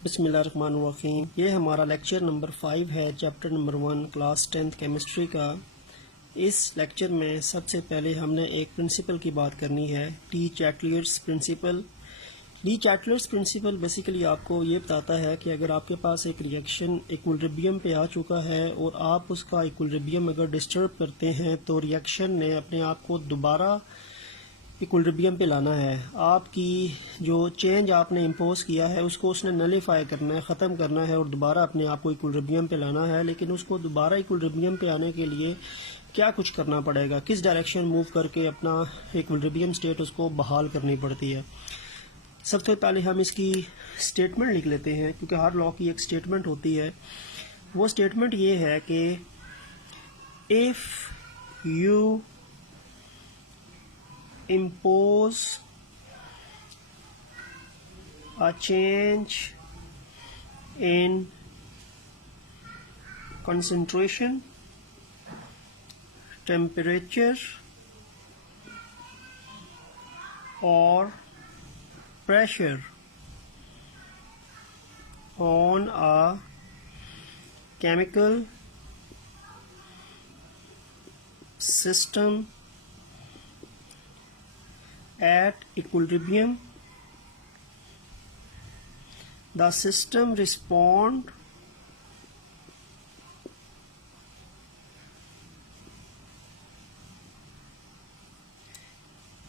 बिस्मिल्लाहिर्रहमानिर्रहीम। ये हमारा लेक्चर नंबर 5 है, chapter number 1 class 10th chemistry का। इस लेक्चर में सबसे पहले हमने एक प्रिंसिपल की बात करनी है, le Chatelier's principle. Le Chatelier's principle basically आपको ये बताता है कि अगर आपके पास एक रिएक्शन इक्विलिब्रियम पे आ चुका है और आप उसका इक्विलिब्रियम अगर डिस्टर्ब करते हैं तो रिएक्शन ने अपने आप को दोबारा इक्विलिब्रियम पे लाना है। आपकी जो चेंज आपने इम्पोज किया है उसको उसने नलीफाई करना है, ख़त्म करना है और दोबारा अपने आप को इक्विलिब्रियम पे लाना है। लेकिन उसको दोबारा इक्विलिब्रियम पे आने के लिए क्या कुछ करना पड़ेगा, किस डायरेक्शन मूव करके अपना इक्विलिब्रियम स्टेट उसको बहाल करनी पड़ती है। सबसे पहले हम इसकी स्टेटमेंट लिख लेते हैं, क्योंकि हर लॉ की एक स्टेटमेंट होती है। वो स्टेटमेंट ये है कि if you impose a change in concentration, temperature or pressure on a chemical system at equilibrium, the system respond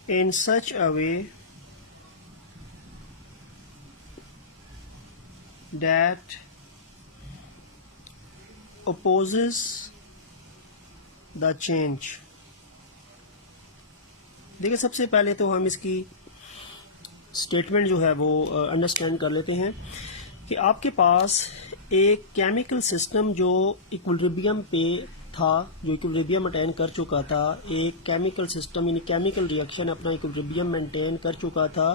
in such a way that opposes the change। देखिए, सबसे पहले तो हम इसकी स्टेटमेंट जो है वो अंडरस्टैंड कर लेते हैं कि आपके पास एक केमिकल सिस्टम जो इक्विलिब्रियम पे था, जो इक्विलिब्रियम अटेन कर चुका था, एक केमिकल सिस्टम यानी केमिकल रिएक्शन अपना इक्विलिब्रियम मेंटेन कर चुका था,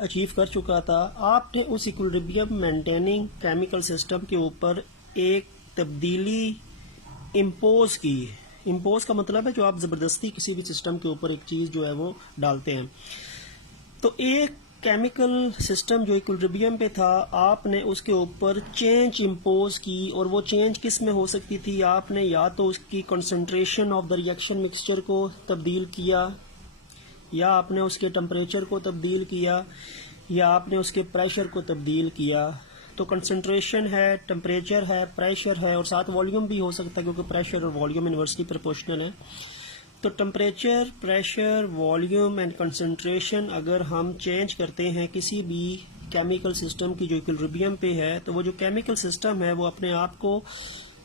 अचीव कर चुका था। आपने उस इक्विलिब्रियम मेंटेनिंग केमिकल सिस्टम के ऊपर एक तब्दीली इम्पोज की। इम्पोज का मतलब है जो आप ज़बरदस्ती किसी भी सिस्टम के ऊपर एक चीज़ जो है वो डालते हैं। तो एक केमिकल सिस्टम जो इक्विलिब्रियम पे था, आपने उसके ऊपर चेंज इम्पोज की। और वो चेंज किस में हो सकती थी? आपने या तो उसकी concentration of the reaction mixture को तब्दील किया, या आपने उसके टेम्परेचर को तब्दील किया, या आपने उसके प्रेशर को तब्दील किया। तो कंसंट्रेशन है, टेम्परेचर है, प्रेशर है और साथ वॉल्यूम भी हो सकता है, क्योंकि प्रेशर और वॉल्यूम इन्वर्सली प्रोपोर्शनल है। तो temperature, pressure, volume and concentration अगर हम चेंज करते हैं किसी भी केमिकल सिस्टम की जो इक्विलिब्रियम पे है, तो वो जो केमिकल सिस्टम है वो अपने आप को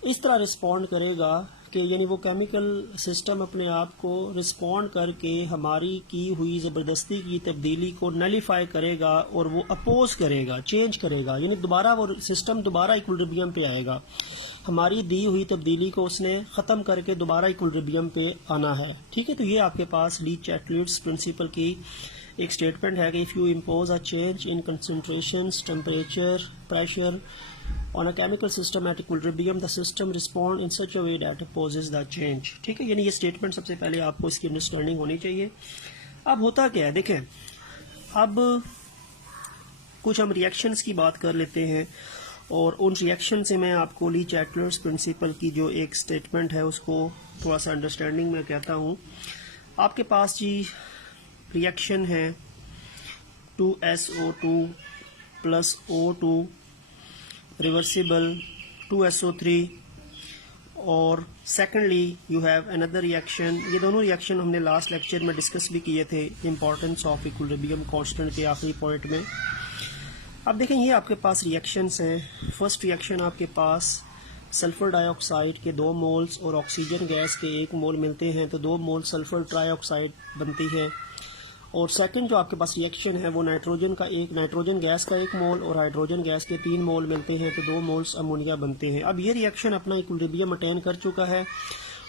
इस तरह रिस्पॉन्ड करेगा कि यानी वो केमिकल सिस्टम अपने आप को रिस्पॉन्ड करके हमारी की हुई ज़बरदस्ती की तब्दीली को नलीफाई करेगा और वो अपोज करेगा, चेंज करेगा, यानी दोबारा वो सिस्टम दोबारा इक्विलिब्रियम पे आएगा। हमारी दी हुई तब्दीली को उसने ख़त्म करके दोबारा इक्विलिब्रियम पे आना है। ठीक है, तो ये आपके पास डी चैटलियर्स प्रिंसिपल की एक स्टेटमेंट है कि if you impose a change in concentrations, temperature, pressure on a chemical system at equilibrium, the system respond in such a way that opposes the change। ठीक है, यानी ये स्टेटमेंट सबसे पहले आपको इसकी अंडरस्टैंडिंग होनी चाहिए। अब होता क्या है, देखें, अब कुछ हम रिएक्शंस की बात कर लेते हैं और उन रिएक्शन से मैं आपको ली चैटलियर्स प्रिंसिपल की जो एक स्टेटमेंट है उसको थोड़ा सा अंडरस्टैंडिंग में कहता हूँ। आपके पास जी रिएक्शन है 2SO2 plus O2 reversible 2SO3 और secondly you have another reaction. ये दोनों रिएक्शन हमने लास्ट लेक्चर में डिस्कस भी किए थे, इंपॉर्टेंस ऑफ इक्विलिब्रियम कांस्टेंट के आखिरी पॉइंट में। अब देखें, ये आपके पास रिएक्शंस हैं। फर्स्ट रिएक्शन आपके पास सल्फर डाइऑक्साइड के 2 मोल्स और ऑक्सीजन गैस के 1 मोल मिलते हैं, तो 2 मोल सल्फर ट्राइऑक्साइड बनती है। और सेकंड जो आपके पास रिएक्शन है वो नाइट्रोजन गैस का 1 मोल और हाइड्रोजन गैस के 3 मोल मिलते हैं, तो 2 मोल्स अमोनिया बनते हैं। अब ये रिएक्शन अपना इक्विलिब्रियम अटेन कर चुका है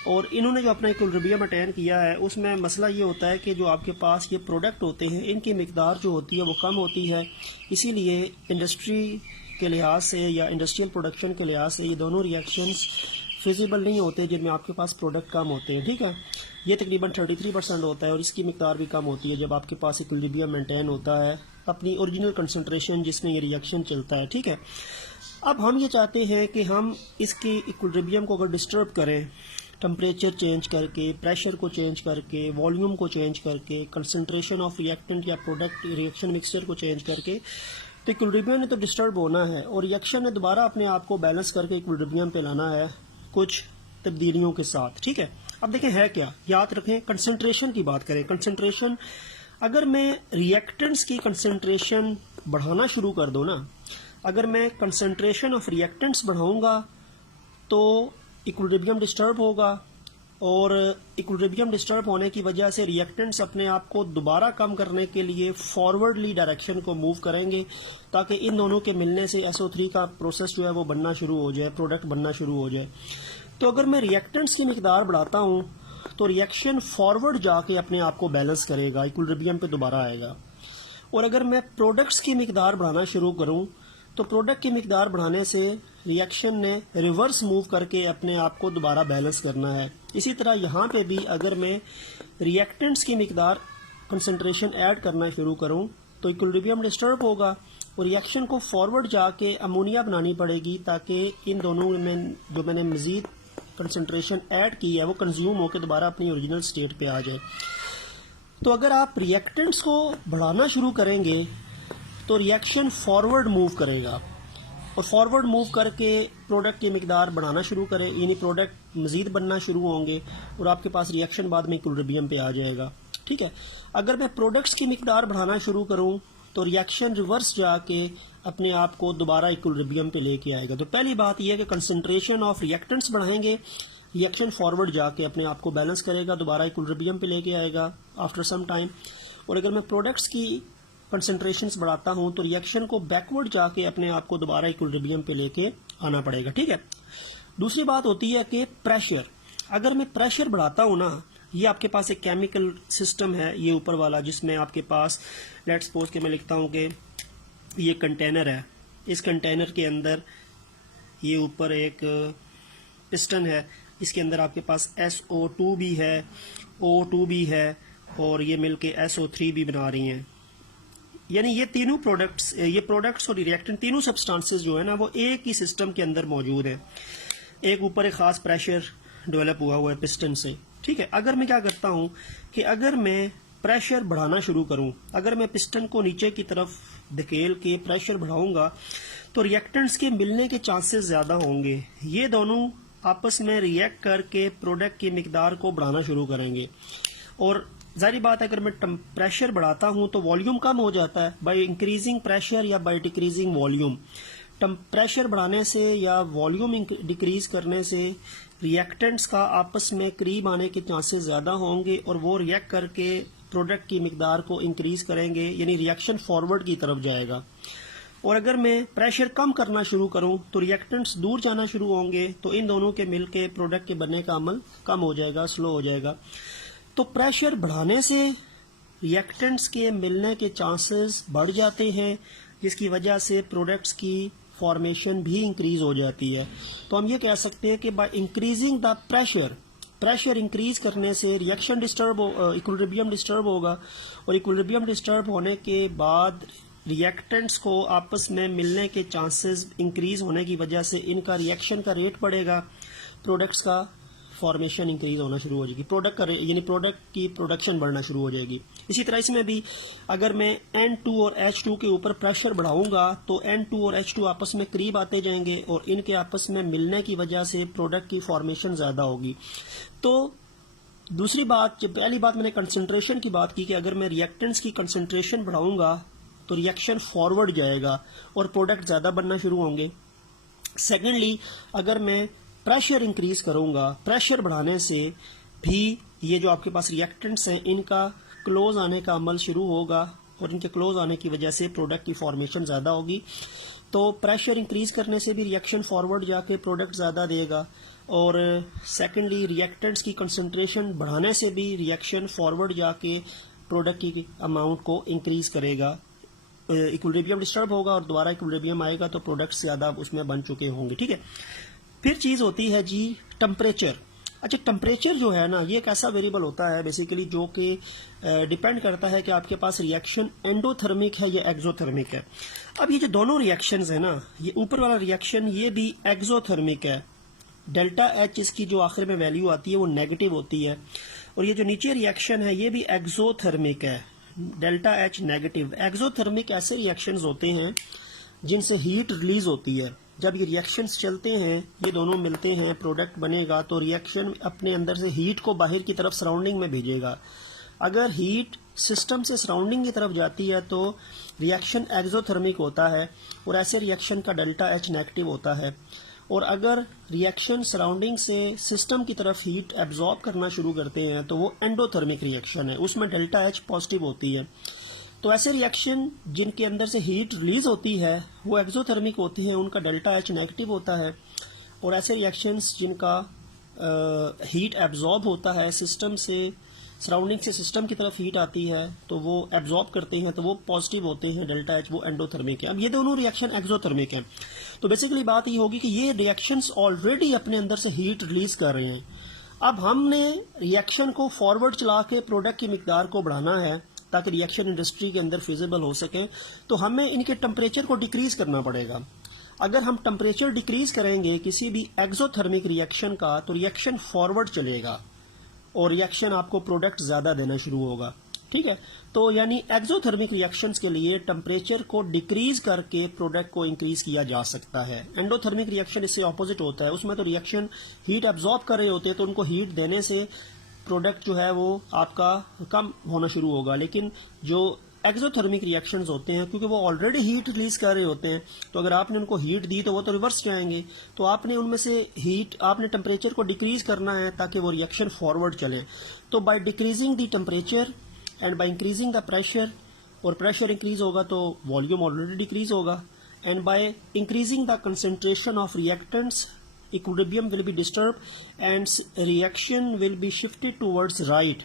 और इन्होंने जो अपना इक्विलिब्रियम अटेन किया है उसमें मसला ये होता है कि जो आपके पास ये प्रोडक्ट होते हैं इनकी मिकदार जो होती है वो कम होती है। इसीलिए इंडस्ट्री के लिहाज से या इंडस्ट्रियल प्रोडक्शन के लिहाज से ये दोनों रिएक्शंस फिजिबल नहीं होते जिनमें आपके पास प्रोडक्ट कम होते हैं। ठीक है, ये तकरीबन 33% होता है और इसकी मिकदार भी कम होती है जब आपके पास इक्विलिब्रियम मेंटेन होता है अपनी ओरिजिनल कंसंट्रेशन जिसमें ये रिएक्शन चलता है, ठीक है। अब हम ये चाहते हैं कि हम इसकी इक्विलिब्रियम को अगर डिस्टर्ब करें टेम्परेचर चेंज करके, प्रेशर को चेंज करके, वॉल्यूम को चेंज करके, कंसंट्रेशन ऑफ रिएक्टेंट या प्रोडक्ट रिएक्शन मिक्सचर को चेंज करके, तो इक्विलिब्रियम ने तो डिस्टर्ब होना है और रिएक्शन ने दोबारा अपने आप को बैलेंस करके इक्विलिब्रियम पे लाना है कुछ तब्दीलियों के साथ, ठीक है। अब देखें है क्या, याद रखें कंसंट्रेशन की बात करें। कंसंट्रेशन, अगर मैं रिएक्टेंट्स की कंसंट्रेशन बढ़ाना शुरू कर दूं ना, अगर मैं कंसंट्रेशन ऑफ रिएक्टेंट्स बढ़ाऊंगा तो इक्विलिब्रियम डिस्टर्ब होगा और इक्विलिब्रियम डिस्टर्ब होने की वजह से रिएक्टेंट्स अपने आप को दोबारा कम करने के लिए फॉरवर्डली डायरेक्शन को मूव करेंगे ताकि इन दोनों के मिलने से SO3 का प्रोसेस जो है वो बनना शुरू हो जाए, प्रोडक्ट बनना शुरू हो जाए। तो अगर मैं रिएक्टेंट्स की मिकदार बढ़ाता हूँ तो रिएक्शन फॉरवर्ड जाके अपने आप को बैलेंस करेगा, इक्विलिब्रियम पे दोबारा आएगा। और अगर मैं प्रोडक्ट्स की मिकदार बढ़ाना शुरू करूँ तो प्रोडक्ट की मिकदार बढ़ाने से रिएक्शन ने रिवर्स मूव करके अपने आप को दोबारा बैलेंस करना है। इसी तरह यहाँ पे भी अगर मैं रिएक्टेंट्स की मिकदार कंसंट्रेशन ऐड करना शुरू करूँ तो इक्विलिब्रियम डिस्टर्ब होगा और रिएक्शन को फॉरवर्ड जाके अमोनिया बनानी पड़ेगी ताकि इन दोनों में जो मैंने मज़ीद कंसंट्रेशन ऐड की है वो कंज्यूम होकर दोबारा अपनी ओरिजिनल स्टेट पे आ जाए। तो अगर आप रिएक्टेंट्स को बढ़ाना शुरू करेंगे तो रिएक्शन फॉरवर्ड मूव करेगा और फॉरवर्ड मूव करके प्रोडक्ट की मिकदार बढ़ाना शुरू करे, यानी प्रोडक्ट मज़ीद बनना शुरू होंगे और आपके पास रिएक्शन बाद में इक्विलिब्रियम पे आ जाएगा, ठीक है। अगर मैं प्रोडक्ट्स की मिकदार बढ़ाना शुरू करूं तो रिएक्शन रिवर्स जाके अपने आप को दोबारा इक्विलिब्रियम पे लेके आएगा। तो पहली बात यह है कि कंसंट्रेशन ऑफ रिएक्टेंट्स बढ़ाएंगे, रिएक्शन फॉरवर्ड जाके अपने आप को बैलेंस करेगा, दोबारा इक्विलिब्रियम पे लेके आएगा आफ्टर सम टाइम। और अगर मैं प्रोडक्ट्स की कंसंट्रेशंस बढ़ाता हूं तो रिएक्शन को बैकवर्ड जाके अपने आप को दोबारा इक्विलिब्रियम पे लेके आना पड़ेगा, ठीक है। दूसरी बात होती है कि प्रेशर, अगर मैं प्रेशर बढ़ाता हूं ना, ये आपके पास एक केमिकल सिस्टम है ये ऊपर वाला जिसमें आपके पास लेट्स सपोज के मैं लिखता हूं कि ये कंटेनर है, इस कंटेनर के अंदर ये ऊपर एक पिस्टन है, इसके अंदर आपके पास SO2 भी है, O2 भी है और ये मिलके SO3 भी बना रही हैं। यानी ये तीनों प्रोडक्ट्स, ये प्रोडक्ट्स और रिएक्टेंट तीनों सब्सटेंसेस जो है ना वो एक ही सिस्टम के अंदर मौजूद है। एक ऊपर एक खास प्रेशर डेवलप हुआ है पिस्टन से, ठीक है। अगर मैं क्या करता हूं कि अगर मैं प्रेशर बढ़ाना शुरू करूं, अगर मैं पिस्टन को नीचे की तरफ धकेल के प्रेशर बढ़ाऊंगा तो रिएक्टेंट्स के मिलने के चांसेस ज्यादा होंगे। ये दोनों आपस में रिएक्ट करके प्रोडक्ट की मिकदार को बढ़ाना शुरू करेंगे और जारी बात है अगर मैं प्रेशर बढ़ाता हूं तो वॉल्यूम कम हो जाता है बाय इंक्रीजिंग प्रेशर या बाय डिक्रीजिंग वॉल्यूम। प्रेशर बढ़ाने से या वॉल्यूम डिक्रीज करने से रिएक्टेंट्स का आपस में करीब आने के चांसेस ज्यादा होंगे और वो रिएक्ट करके प्रोडक्ट की मिकदार को इंक्रीज करेंगे, यानी रिएक्शन फॉरवर्ड की तरफ जाएगा। और अगर मैं प्रेशर कम करना शुरू करूं तो रिएक्टेंट्स दूर जाना शुरू होंगे तो इन दोनों के मिलके प्रोडक्ट के बनने का अमल कम हो जाएगा, स्लो हो जाएगा। तो प्रेशर बढ़ाने से रिएक्टेंट्स के मिलने के चांसेस बढ़ जाते हैं जिसकी वजह से प्रोडक्ट्स की फॉर्मेशन भी इंक्रीज हो जाती है। तो हम ये कह सकते हैं कि by increasing the pressure increase करने से रिएक्शन इक्विलिब्रियम डिस्टर्ब होगा और इक्विलिब्रियम डिस्टर्ब होने के बाद रिएक्टेंट्स को आपस में मिलने के चांसेस इंक्रीज होने की वजह से इनका रिएक्शन का रेट बढ़ेगा, प्रोडक्ट्स का फॉर्मेशन इंक्रीज होना शुरू हो जाएगी, यानी प्रोडक्ट की प्रोडक्शन बढ़ना शुरू हो जाएगी। इसी तरह इसमें भी अगर मैं N2 और H2 के ऊपर प्रेशर बढ़ाऊंगा तो N2 और H2 आपस में करीब आते जाएंगे और इनके आपस में मिलने की वजह से प्रोडक्ट की फॉर्मेशन ज्यादा होगी। तो दूसरी बात, जब पहली बात मैंने कंसंट्रेशन की बात की कि अगर मैं रिएक्टेंट्स की कंसंट्रेशन बढ़ाऊंगा तो रिएक्शन फॉरवर्ड जाएगा और प्रोडक्ट ज्यादा बनना शुरू होंगे। सेकेंडली, अगर मैं प्रेशर इंक्रीज करूंगा, प्रेशर बढ़ाने से भी ये जो आपके पास रिएक्टेंट्स हैं इनका क्लोज आने का अमल शुरू होगा और इनके क्लोज आने की वजह से प्रोडक्ट की फॉर्मेशन ज्यादा होगी। तो प्रेशर इंक्रीज करने से भी रिएक्शन फॉरवर्ड जाके प्रोडक्ट ज्यादा देगा और सेकेंडली रिएक्टेंट्स की कंसंट्रेशन बढ़ाने से भी रिएक्शन फॉरवर्ड जाके प्रोडक्ट की अमाउंट को इंक्रीज करेगा। इक्विलिब्रियम डिस्टर्ब होगा और दोबारा इक्विलिब्रियम आएगा तो प्रोडक्ट्स ज्यादा उसमें बन चुके होंगे, ठीक है। फिर चीज होती है जी टेम्परेचर। अच्छा, टेम्परेचर जो है ना, ये एक ऐसा वेरिएबल होता है बेसिकली जो कि डिपेंड करता है कि आपके पास रिएक्शन एंडोथर्मिक है या एक्सोथर्मिक है। अब ये जो दोनों रिएक्शंस है ना, ये ऊपर वाला रिएक्शन ये भी एक्सोथर्मिक है, डेल्टा एच इसकी जो आखिर में वैल्यू आती है वो नेगेटिव होती है, और ये जो नीचे रिएक्शन है ये भी एक्सोथर्मिक है, डेल्टा एच नेगेटिव। एक्सोथर्मिक ऐसे रिएक्शंस होते हैं जिनसे हीट रिलीज होती है। जब ये रिएक्शंस चलते हैं, ये दोनों मिलते हैं, प्रोडक्ट बनेगा, तो रिएक्शन अपने अंदर से हीट को बाहर की तरफ सराउंडिंग में भेजेगा। अगर हीट सिस्टम से सराउंडिंग की तरफ जाती है तो रिएक्शन एक्सोथर्मिक होता है, और ऐसे रिएक्शन का डेल्टा एच नेगेटिव होता है। और अगर रिएक्शन सराउंडिंग से सिस्टम की तरफ हीट एब्जॉर्ब करना शुरू करते हैं तो वो एंडोथर्मिक रिएक्शन है, उसमें डेल्टा एच पॉजिटिव होती है। तो ऐसे रिएक्शन जिनके अंदर से हीट रिलीज होती है वो एक्सोथर्मिक होती है, उनका डेल्टा एच नेगेटिव होता है। और ऐसे रिएक्शंस जिनका हीट एब्जॉर्ब होता है सिस्टम से, सराउंडिंग से सिस्टम की तरफ हीट आती है तो वो एब्जॉर्ब करते हैं, तो वो पॉजिटिव होते हैं, डेल्टा एच वो एंडोथर्मिक है। अब ये दोनों रिएक्शन एक्सोथर्मिक हैं। तो बेसिकली बात ये होगी कि ये रिएक्शंस ऑलरेडी अपने अंदर से हीट रिलीज कर रहे हैं। अब हमने रिएक्शन को फॉरवर्ड चला के प्रोडक्ट की मिकदार को बढ़ाना है ताकि रिएक्शन इंडस्ट्री के अंदर फिजिबल हो सके, तो हमें इनके टेम्परेचर को डिक्रीज करना पड़ेगा। अगर हम टेम्परेचर डिक्रीज करेंगे किसी भी एक्सोथर्मिक रिएक्शन का तो रिएक्शन फॉरवर्ड चलेगा और रिएक्शन आपको प्रोडक्ट ज्यादा देना शुरू होगा। ठीक है, तो यानी एक्सोथर्मिक रिएक्शंस के लिए टेम्परेचर को डिक्रीज करके प्रोडक्ट को इंक्रीज किया जा सकता है। एंडोथर्मिक रिएक्शन इससे ऑपोजिट होता है, उसमें तो रिएक्शन हीट एब्जॉर्ब कर रहे होते हैं, तो उनको हीट देने से प्रोडक्ट जो है वो आपका कम होना शुरू होगा। लेकिन जो एक्सोथर्मिक रिएक्शंस होते हैं, क्योंकि वो ऑलरेडी हीट रिलीज कर रहे होते हैं, तो अगर आपने उनको हीट दी तो वो तो रिवर्स जाएंगे। तो आपने उनमें से आपने टेम्परेचर को डिक्रीज करना है ताकि वो रिएक्शन फॉरवर्ड चले। तो by decreasing the temperature and by increasing the pressure, और प्रेशर इंक्रीज होगा तो वॉल्यूम ऑलरेडी डिक्रीज होगा, and by increasing the concentration of reactants equilibrium will be disturbed and reaction will be shifted towards right,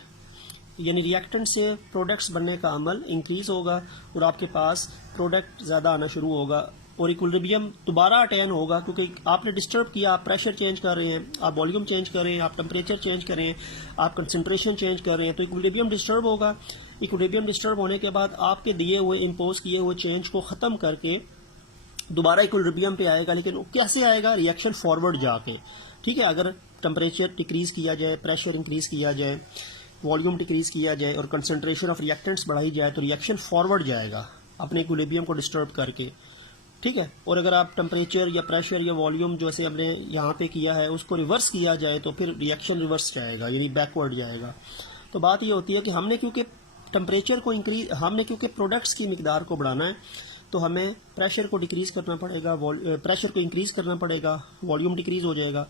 यानी reactant से products बनने का अमल increase होगा और आपके पास प्रोडक्ट ज़्यादा आना शुरू होगा और इक्विलिब्रियम दोबारा अटेन होगा, क्योंकि आपने डिस्टर्ब किया, आप प्रेशर चेंज कर रहे हैं, आप वॉल्यूम चेंज कर रहे हैं, आप टेम्परेचर चेंज कर रहे हैं, आप कंसंट्रेशन चेंज कर रहे हैं, तो इक्विलिब्रियम डिस्टर्ब होगा। इक्विलिब्रियम डिस्टर्ब होने के बाद आपके दिए हुए इम्पोज किए हुए चेंज को ख़त्म करके दोबारा इक्विलिब्रियम पे आएगा। लेकिन कैसे आएगा? रिएक्शन फॉरवर्ड जाके। ठीक है, अगर टेम्परेचर डिक्रीज किया जाए, प्रेशर इंक्रीज किया जाए, वॉल्यूम डिक्रीज किया जाए और कंसंट्रेशन ऑफ रिएक्टेंट्स बढ़ाई जाए तो रिएक्शन फॉरवर्ड जाएगा अपने इक्विलिब्रियम को डिस्टर्ब करके। ठीक है, और अगर आप टेम्परेचर या प्रेशर या वॉल्यूम जैसे हमने यहाँ पे किया है उसको रिवर्स किया जाए तो फिर रिएक्शन रिवर्स जाएगा, यानी बैकवर्ड जाएगा। तो बात ये होती है कि हमने क्योंकि टेम्परेचर को क्योंकि प्रोडक्ट्स की मिकदार को बढ़ाना है तो हमें प्रेशर को डिक्रीज करना पड़ेगा, प्रेशर को इंक्रीज करना पड़ेगा, वॉल्यूम डिक्रीज हो जाएगा,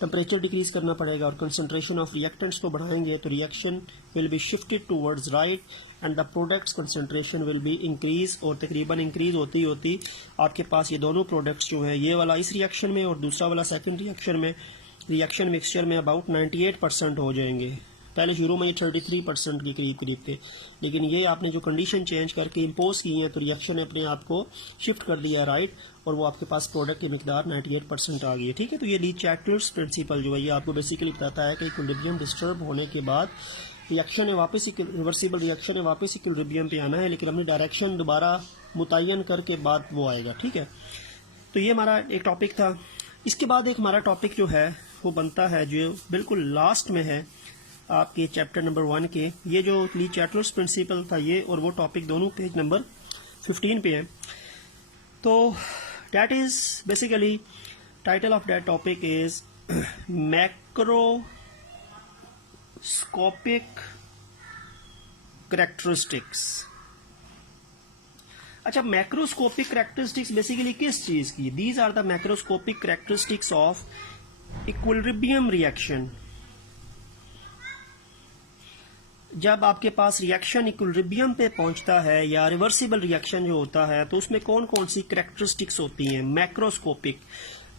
टेम्परेचर डिक्रीज करना पड़ेगा और कंसंट्रेशन ऑफ रिएक्टेंट्स को बढ़ाएंगे तो reaction will be shifted towards right and the products concentration will be increase. और तकरीबन इंक्रीज होती होती आपके पास ये दोनों प्रोडक्ट्स जो हैं, ये वाला इस रिएक्शन में और दूसरा वाला सेकंड रिएक्शन में, रिएक्शन मिक्सचर में अबाउट 98% हो जाएंगे। पहले शुरू में ये 33% के करीब थे, लेकिन ये आपने जो कंडीशन चेंज करके इम्पोज की है तो रिएक्शन ने अपने आप को शिफ्ट कर दिया राइट, और वो आपके पास प्रोडक्ट की मिकदार 98% आ गई है। ठीक है, तो ये ली चैटलर्स प्रिंसिपल जो है ये आपको बेसिकली बताता है कि इक्विलिब्रियम डिस्टर्ब होने के बाद रिएक्शन ने वापस रिवर्सिबल रिएक्शन ने वापस इक्विलिब्रियम पे आना है, लेकिन अपनी डायरेक्शन दोबारा मुतय्यन करके बाद वो आएगा। ठीक है, तो ये हमारा एक टॉपिक था। इसके बाद एक हमारा टॉपिक जो है वो बनता है जो बिल्कुल लास्ट में है आपके चैप्टर नंबर 1 के, ये जो ली चैटलर्स प्रिंसिपल था ये और वो टॉपिक दोनों पेज नंबर 15 पे है। तो that is basically title of that topic is macroscopic characteristics. अच्छा, मैक्रोस्कोपिक कैरेक्टरिस्टिक्स बेसिकली किस चीज की? These are the macroscopic characteristics of equilibrium reaction. जब आपके पास रिएक्शन इक्विलिब्रियम पे पहुंचता है या रिवर्सिबल रिएक्शन जो होता है तो उसमें कौन कौन सी कैरेक्टरिस्टिक्स होती हैं? मैक्रोस्कोपिक,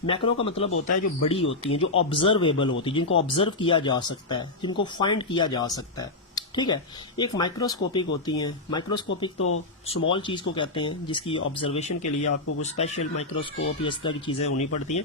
मैक्रो का मतलब होता है जो बड़ी होती हैं, जो ऑब्जर्वेबल होती है, जिनको ऑब्जर्व किया जा सकता है, जिनको फाइंड किया जा सकता है। ठीक है, एक माइक्रोस्कोपिक होती हैं। माइक्रोस्कोपिक तो स्मॉल चीज को कहते हैं जिसकी ऑब्जर्वेशन के लिए आपको कुछ स्पेशल माइक्रोस्कोप या इस तरह की चीजें होनी पड़ती हैं।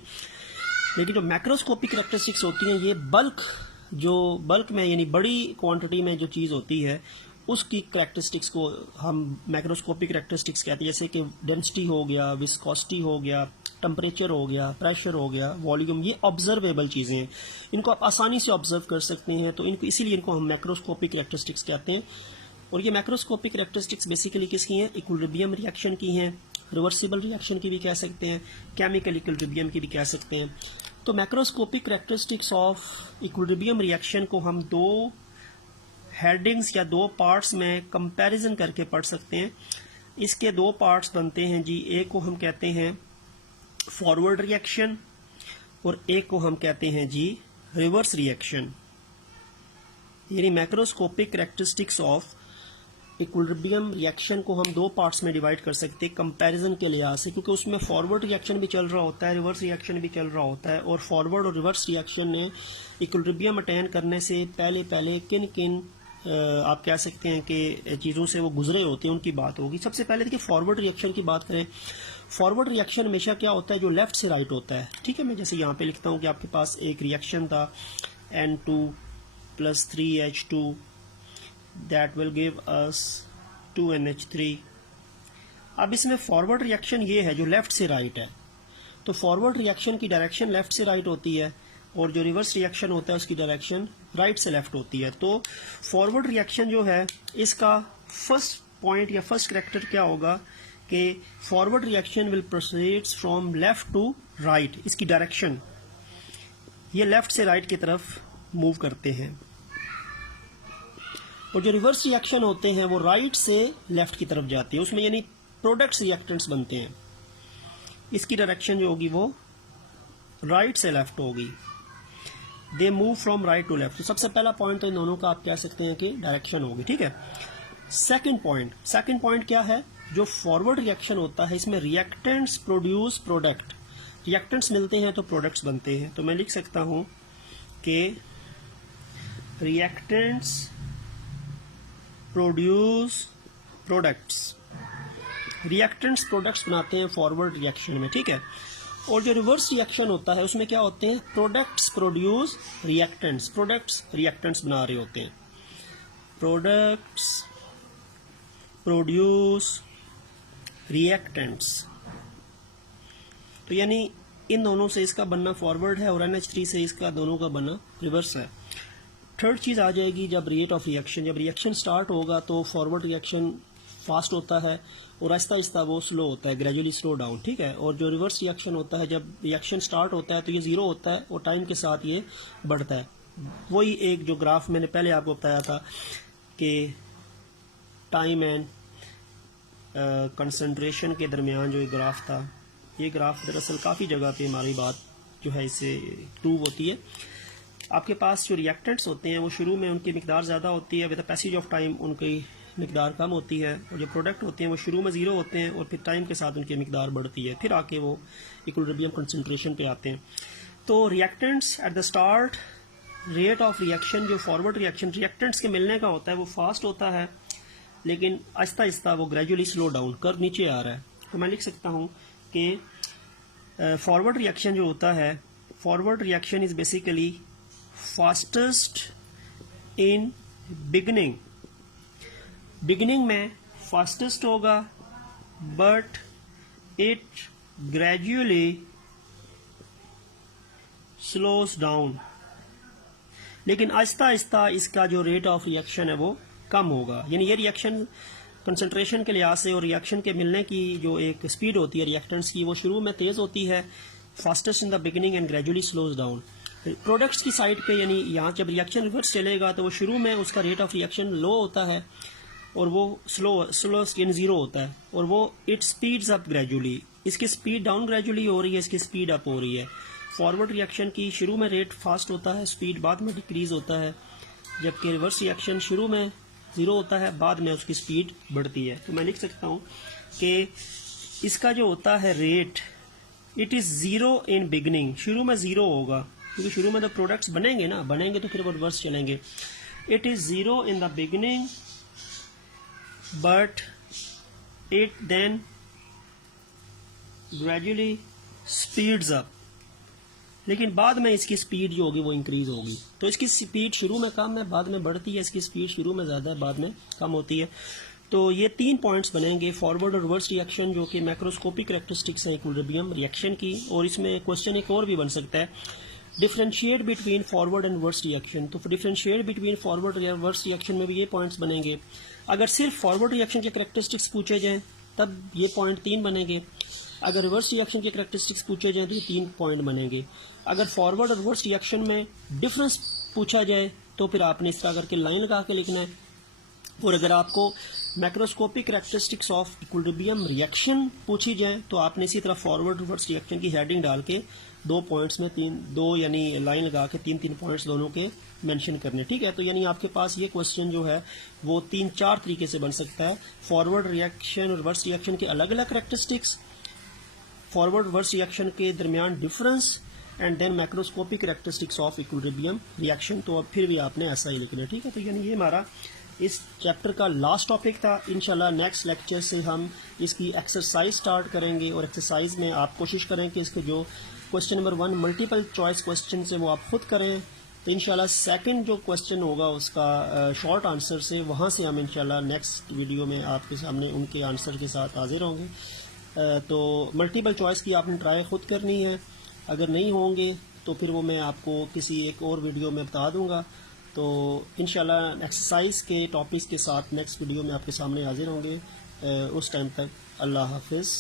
लेकिन जो मैक्रोस्कोपिक कैरेक्टरिस्टिक्स होती हैं ये बल्क में यानी बड़ी क्वांटिटी में जो चीज़ होती है उसकी कैरेक्टरिस्टिक्स को हम मैक्रोस्कोपिक कैरेक्टरिस्टिक्स कहते हैं, जैसे कि डेंसिटी हो गया, विस्कोसिटी हो गया, टेम्परेचर हो गया, प्रेशर हो गया, वॉल्यूम, ये ऑब्जर्वेबल चीज़ें हैं, इनको आप आसानी से ऑब्जर्व कर सकते हैं, तो इनको इसीलिए इनको हम मैक्रोस्कोपिक कैरेक्टरिस्टिक्स कहते हैं। और ये मैक्रोस्कोपिक कैरेक्टरिस्टिक्स बेसिकली किसकी हैं? इक्विलिब्रियम रिएक्शन की हैं, रिवर्सिबल रिएक्शन की भी कह सकते हैं, केमिकल इक्विलिब्रियम की भी कह सकते हैं। तो macroscopic characteristics of equilibrium reaction को हम दो हेडिंग्स या दो पार्ट्स में कंपैरिजन करके पढ़ सकते हैं। इसके दो पार्ट्स बनते हैं जी, एक को हम कहते हैं फॉरवर्ड रिएक्शन और एक को हम कहते हैं जी रिवर्स रिएक्शन। यानी macroscopic characteristics of equilibrium reaction को हम दो पार्ट्स में डिवाइड कर सकते हैं कंपैरिजन के लिहाज से, क्योंकि उसमें फॉरवर्ड रिएक्शन भी चल रहा होता है, रिवर्स रिएक्शन भी चल रहा होता है, और फॉरवर्ड और रिवर्स रिएक्शन ने इक्विलिब्रियम अटेन करने से पहले किन किन आप कह सकते हैं कि चीज़ों से वो गुजरे होते हैं उनकी बात होगी। सबसे पहले देखिए फॉरवर्ड रिएक्शन की बात करें। फॉरवर्ड रिएक्शन हमेशा क्या होता है? जो लेफ्ट से राइट होता है, ठीक है। मैं जैसे यहाँ पे लिखता हूँ कि आपके पास एक रिएक्शन था N2 + 3H2 that will give us 2NH3। अब इसमें फॉरवर्ड रिएक्शन ये है जो लेफ्ट से राइट है, तो फॉरवर्ड रिएक्शन की डायरेक्शन लेफ्ट से राइट होती है और जो रिवर्स रिएक्शन होता है उसकी डायरेक्शन राइट से लेफ्ट होती है। तो फॉरवर्ड रिएक्शन जो है इसका फर्स्ट पॉइंट या फर्स्ट कैरेक्टर क्या होगा कि forward reaction will proceeds from left to right, इसकी डायरेक्शन ये लेफ्ट से राइट की तरफ मूव करते हैं। और जो रिवर्स रिएक्शन होते हैं वो राइट से लेफ्ट की तरफ जाती है, उसमें यानी प्रोडक्ट्स रिएक्टेंट्स बनते हैं, इसकी डायरेक्शन जो होगी वो राइट से लेफ्ट होगी। They move from right to left. तो सबसे पहला पॉइंट तो इन दोनों का आप कह सकते हैं कि डायरेक्शन होगी, ठीक है। सेकंड पॉइंट क्या है? जो फॉरवर्ड रिएक्शन होता है इसमें रिएक्टेंट्स प्रोड्यूस प्रोडक्ट, रिएक्टेंट्स मिलते हैं तो प्रोडक्ट्स बनते हैं। तो मैं लिख सकता हूं कि reactants produce products, reactants products बनाते हैं फॉरवर्ड रिएक्शन में, ठीक है। और जो रिवर्स रिएक्शन होता है उसमें क्या होते हैं? Products produce reactants, products reactants बना रहे होते हैं, प्रोडक्ट्स प्रोड्यूस रिएक्टेंट्स। तो यानी इन दोनों से इसका बनना फॉरवर्ड है और NH3 से इसका दोनों का बनना रिवर्स है। थर्ड चीज़ आ जाएगी जब रेट ऑफ रिएक्शन, जब रिएक्शन स्टार्ट होगा तो फॉरवर्ड रिएक्शन फास्ट होता है और आहिस्ता आहिस्ता वो स्लो होता है, ग्रेजुअली स्लो डाउन, ठीक है। और जो रिवर्स रिएक्शन होता है जब रिएक्शन स्टार्ट होता है तो ये जीरो होता है और टाइम के साथ ये बढ़ता है। वही एक जो ग्राफ मैंने पहले आपको बताया था कि टाइम एंड कंसंट्रेशन के दरमियान जो एक ग्राफ था, ये ग्राफ दरअसल काफ़ी जगह पे हमारी बात जो है इससे प्रूव होती है। आपके पास जो रिएक्टेंट्स होते हैं वो शुरू में उनकी मिकदार ज़्यादा होती है, with the passage of time उनकी मिकदार कम होती है, और जो प्रोडक्ट होते हैं वो शुरू में ज़ीरो होते हैं और फिर टाइम के साथ उनकी मिकदार बढ़ती है, फिर आके वो इक्विलिब्रियम कंसंट्रेशन पे आते हैं। तो reactants at the start, rate of reaction जो फॉरवर्ड रिएक्शन रिएक्टेंट्स के मिलने का होता है वो फास्ट होता है, लेकिन आहिस्ता आहिस्ता वो ग्रेजुअली स्लो डाउन कर नीचे आ रहा है। तो मैं लिख सकता हूँ कि फॉरवर्ड रिएक्शन जो होता है, forward reaction is basically fastest in beginning, beginning में फास्टेस्ट होगा बट इट ग्रेजुअली स्लोस डाउन, लेकिन आहिस्ता आहिस्ता इसका जो रेट ऑफ रिएक्शन है वो कम होगा। यानी ये रिएक्शन कंसंट्रेशन के लिहाज से और रिएक्शन के मिलने की जो एक स्पीड होती है रिएक्टेंट्स की, वो शुरू में तेज़ होती है, fastest in the beginning and gradually slows down. Products की साइड पे यानी यहाँ जब रिएक्शन रिवर्स चलेगा तो वो शुरू में उसका रेट ऑफ रिएक्शन लो होता है और वो स्लो यानी जीरो होता है, और वो इट स्पीड्स अप ग्रेजुअली, इसकी स्पीड डाउन ग्रेजुअली हो रही है, इसकी स्पीड अप हो रही है। फॉरवर्ड रिएक्शन की शुरू में रेट फास्ट होता है, स्पीड बाद में डिक्रीज होता है, जबकि रिवर्स रिएक्शन शुरू में जीरो होता है, बाद में उसकी स्पीड बढ़ती है। तो मैं लिख सकता हूँ कि इसका जो होता है rate, it is zero in beginning, शुरू में ज़ीरो होगा क्योंकि शुरू में तो प्रोडक्ट्स बनेंगे ना, बनेंगे तो फिर वो रिवर्स चलेंगे। It is zero in the beginning but it then gradually speeds up लेकिन बाद में इसकी स्पीड जो होगी वो इंक्रीज होगी। तो इसकी स्पीड शुरू में कम है, बाद में बढ़ती है, इसकी स्पीड शुरू में ज़्यादा है, बाद में कम होती है। तो ये 3 पॉइंट्स बनेंगे, फॉरवर्ड और रिवर्स रिएक्शन, जो कि मैक्रोस्कोपिक कैरेक्टरिस्टिक्स हैं इक्विलिब्रियम रिएक्शन की। और इसमें क्वेश्चन एक और भी बन सकता है, differentiate between forward and reverse reaction. तो डिफरेंशिएट बिटवीन फॉरवर्ड और रिवर्स रिएक्शन में भी ये पॉइंट्स बनेंगे। अगर सिर्फ फॉरवर्ड रिएक्शन के कैरेक्टरिस्टिक्स पूछे जाएं तब ये पॉइंट 3 बनेंगे, अगर रिवर्स रिएक्शन के कैरेक्टरिस्टिक्स पूछे जाएं तो ये 3 पॉइंट बनेंगे। अगर फॉरवर्ड और रिवर्स रिएक्शन में डिफरेंस पूछा जाए तो फिर आपने इस तरह करके लाइन लगा के लिखना है। और अगर आपको macroscopic characteristics of equilibrium reaction पूछी जाए तो आपने इसी तरह फॉरवर्ड रिवर्स रिएक्शन की हेडिंग डाल के 2 पॉइंट्स में 2 यानी लाइन लगा के 3 पॉइंट्स दोनों के मेंशन करने, ठीक है। तो यानी आपके पास ये क्वेश्चन जो है वो 3-4 तरीके से बन सकता है। फॉरवर्ड रिएक्शन और रिवर्स रिएक्शन के अलग अलग कैरेक्टरिस्टिक्स, फॉरवर्ड रिवर्स रिएक्शन के दरमियान difference, and then macroscopic characteristics of equilibrium reaction. तो अब फिर भी आपने ऐसा ही लिखना है, ठीक है। तो यानी ये हमारा इस चैप्टर का लास्ट टॉपिक था। इंशाल्लाह नेक्स्ट लेक्चर से हम इसकी एक्सरसाइज स्टार्ट करेंगे, और एक्सरसाइज में आप कोशिश करें कि इसके जो question number 1 multiple choice question है वो आप खुद करें। तो इंशाल्लाह सेकंड जो क्वेश्चन होगा उसका शॉर्ट आंसर से, वहाँ से हम इंशाल्लाह नेक्स्ट वीडियो में आपके सामने उनके आंसर के साथ हाजिर होंगे। तो मल्टीपल चॉइस की आपने ट्राई खुद करनी है, अगर नहीं होंगे तो फिर वो मैं आपको किसी एक और वीडियो में बता दूंगा। तो इंशाल्लाह एक्सरसाइज के टॉपिक्स के साथ नेक्स्ट वीडियो में आपके सामने हाजिर होंगे। उस टाइम तक अल्लाह हाफिज़।